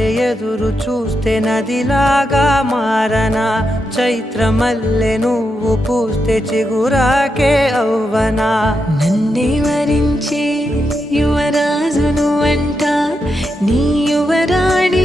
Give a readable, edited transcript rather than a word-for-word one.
వలె ఎదురు చూస్తే నదిలాగా మారనా, చైత్రమల్లె నువ్వు పూస్తే చిగురాకే అవ్వనా. నన్నే వరించే యువరాజును అంట నీ యువరాజు